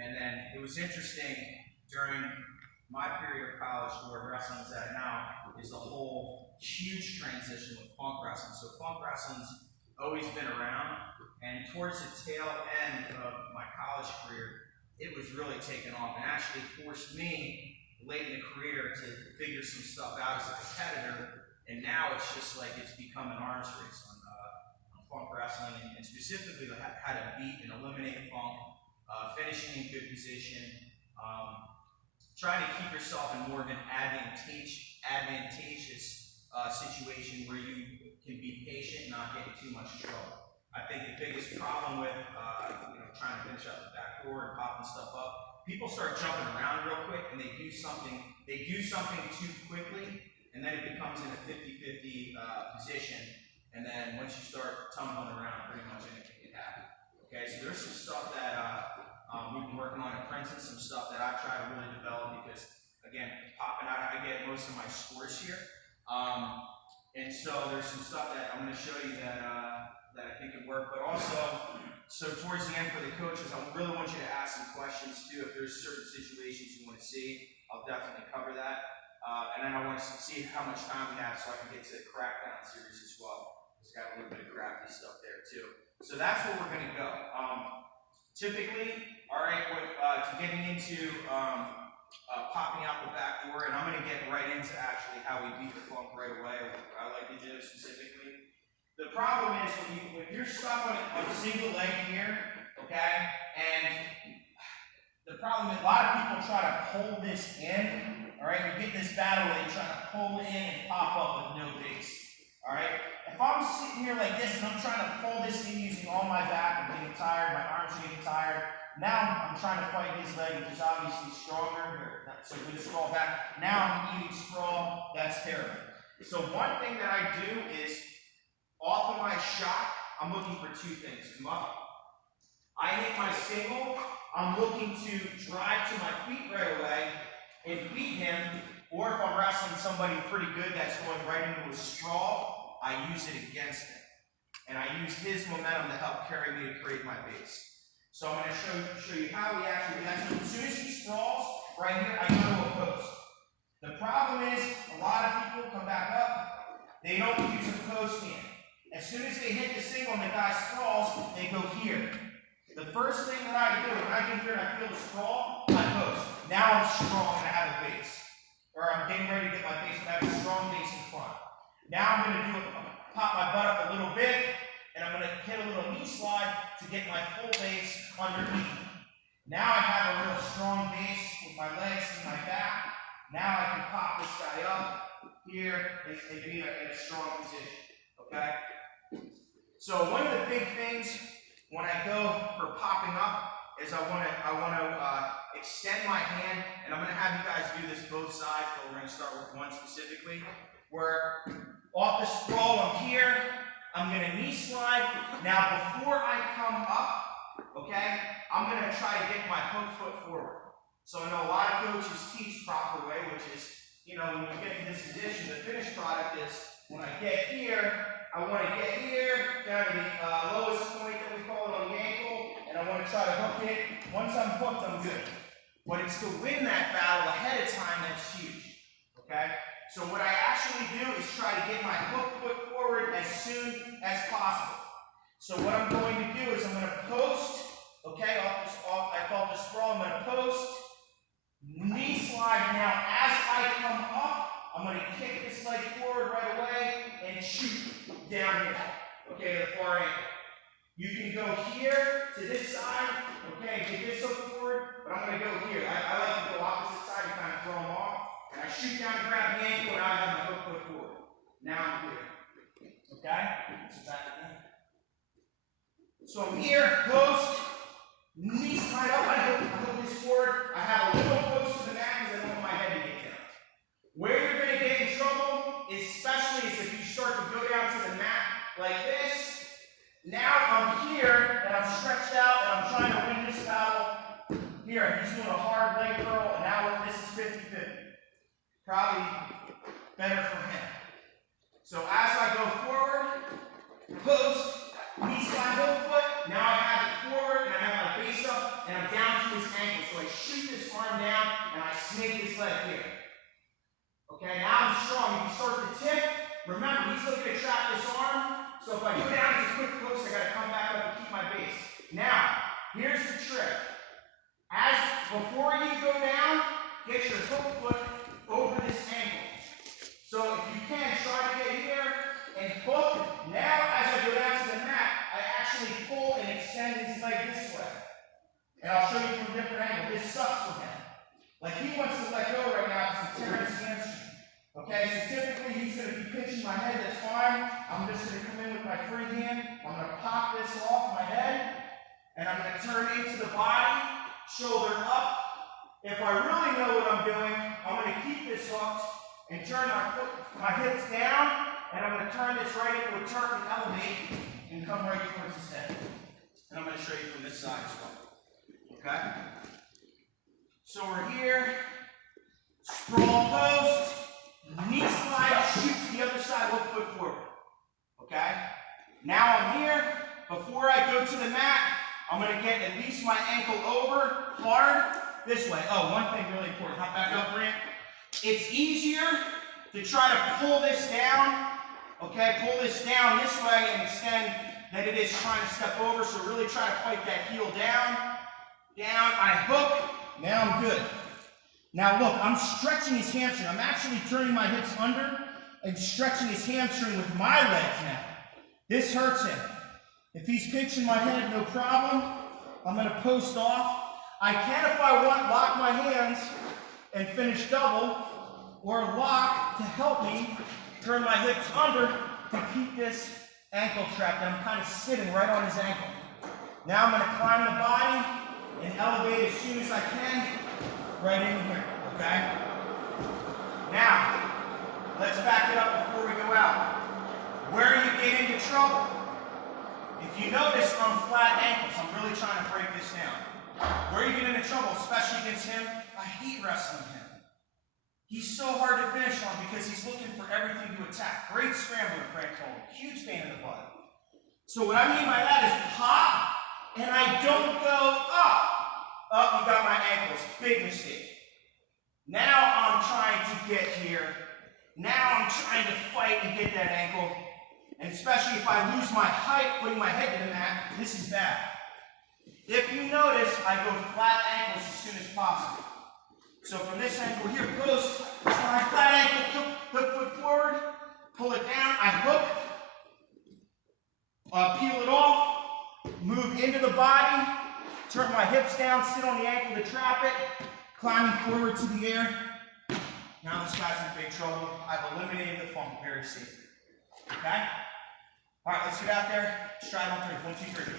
And then it was interesting during my period of college where wrestling is at now is the whole huge transition with funk wrestling. So funk wrestling's always been around, and towards the tail end of my college career, it was really taken off and actually forced me late in the career to figure some stuff out as a competitor. And now it's just like it's become an arms race on funk wrestling, and specifically how to beat and eliminate funk, finishing in good position, trying to keep yourself in more of an advantageous situation where you can be patient and not get in too much trouble. I think the biggest problem with trying to finish up the backdoor and popping stuff up, people start jumping around real quick and they do something too quickly, and then it becomes in a 50-50 position. And then once you start tumbling around, pretty much anything can happen. Okay, so there's some stuff that we've been working on at Princeton, some stuff that I try to really develop because, again, popping out, I get most of my scores here. And so there's some stuff that I'm going to show you that I think can work. But also, so towards the end for the coaches, I really want you to ask some questions too. If there's certain situations you want to see, I'll definitely cover that. And then I want to see how much time we have so I can get to the crackdown series as well. It's got a little bit of crafty stuff there too. So that's where we're going to go. Typically, all right, to getting into popping out the backdoor, and I'm going to get right into actually how we beat the funk right away, or what I like to do specifically. The problem is if you're stuck on a single leg here, okay, and the problem is a lot of people try to pull this in, all right, you get this battle where they try to pull it in and pop up with no base, all right. If I'm sitting here like this and I'm trying to pull this in using all my back, I'm getting tired, my arms are getting tired. Now I'm trying to fight his leg, which is obviously stronger. So I'm going to sprawl back. Now I'm eating sprawl. That's terrible. So one thing that I do is, off of my shot, I'm looking for two things. Come up. I hit my single. I'm looking to drive to my feet right away and beat him. Or if I'm wrestling somebody pretty good that's going right into a sprawl, I use it against him. And I use his momentum to help carry me to create my base. So I'm going to show you how we actually do that. So as soon as he sprawls, right here, I go to a post. The problem is, a lot of people come back up, they don't use a post in. As soon as they hit the single and the guy sprawls, they go here. The first thing that I do, when I get here and I feel the sprawl, I post. Now I'm strong and I have a base. Or I'm getting ready to get my base, but I have a strong base in front. Now I'm going to pop my butt up a little bit, and I'm going to hit a little knee slide to get my full base underneath. Now I have a real strong base with my legs and my back. Now I can pop this guy up here and be in a strong position. Okay? So one of the big things when I go for popping up is I want to extend my hand, and I'm going to have you guys do this both sides, but we're going to start with one specifically, where off the sprawl I'm here, I'm going to knee slide. Now before I come up, okay, I'm going to try to get my hook foot forward. So I know a lot of coaches teach proper way, which is, when you get to this position, the finished product is when I get here, I want to get here, down to the lowest point that we call it on the ankle, and I want to try to hook it. Once I'm hooked, I'm good. But it's to win that battle ahead of time that's huge, okay? So what I actually do is try to get my hook foot forward as soon as possible. So what I'm going to do is I'm going to post, okay, I call this sprawl, I'm going to post, knee slide. Now as I come up, I'm going to kick this leg forward right away and shoot down here, okay, to the far ankle. You can go here to this side, okay, get this hook forward, but I'm going to go here. I like to go opposite side and kind of throw them off. And I shoot down and grab the ankle, and I have my hook foot forward. Now I'm here. Okay? So back again. So I'm here, post, knees tied up, I hook this forward. I have a little close to the mat because I don't want my head to get down. Where you're going to get in trouble, especially is if you start to go down to the mat like this. Now I'm here, and I'm stretched out, and I'm trying to win this battle. Here, he's doing a hard leg curl, and now this is 50-50. Probably better for him. So as I go forward, post, knee slide, hook foot. Now I have it forward, and I have my base up, and I'm down to his ankle. arm down, and I snake his leg here. Okay, now I'm strong. You can start to tip. Remember, he's still going to trap this arm. So if I go down as a quick post, I got to come back up and keep my base. Now, here's the trick. Before you go down, get your hook foot over this ankle. So if you can, try to get here and hook. Now, as I go down to the mat, I actually pull and extend his leg this way. And I'll show you from a different angle. This sucks for him. Like he wants to let go right now because he's tearing his hamstring. Okay, so typically he's going to be pinching my head, that's fine. I'm just going to come in with my free hand. I'm going to pop this off my head. And I'm going to turn into the body, shoulder up. If I really know what I'm doing, I'm going to keep this hooked and turn my hips down. And I'm going to turn this right into a turn and elevate and come right towards his head. And I'm going to show you from this side as well. Okay? So we're here. Sprawl post. Knee slide, shoot to the other side, hook foot forward. Okay? Now I'm here. Before I go to the mat, I'm going to get at least my ankle over, hard, this way. Oh, one thing really important. Hop back up, Brant. It's easier to try to pull this down, okay? Pull this down this way and extend than it is trying to step over. So really try to fight that heel down. Down, I hook. Now I'm good. Now look, I'm stretching his hamstring. I'm actually turning my hips under and stretching his hamstring with my legs now. This hurts him. If he's pinching my head, no problem. I'm going to post off. I can, if I want, lock my hands and finish double, or lock to help me turn my hips under to keep this ankle trapped. I'm kind of sitting right on his ankle. Now I'm going to climb the body and elevate as soon as I can. Right in here, okay? Now, let's back it up before we go out. Where you get into trouble? If you notice on flat ankles, I'm really trying to break this down. Where you get into trouble, especially against him, I hate wrestling him. He's so hard to finish on because he's looking for everything to attack. Great scrambler, Frank Cole. Huge pain in the butt. So what I mean by that is pop, and I don't go up. Oh, you got my ankles. Big mistake. Now I'm trying to get here. Now I'm trying to fight and get that ankle. And especially if I lose my height, putting my head to the mat, this is bad. If you notice, I go flat ankles as soon as possible. So from this ankle here, post, slide flat ankle, hook foot forward, pull it down, I hook, peel it off, move into the body, turn my hips down, sit on the ankle to trap it, climbing forward to the air. Now this guy's in big trouble. I've eliminated the funk very safely. Okay? All right, let's get out there. Stride on 3. 1, 2, 3.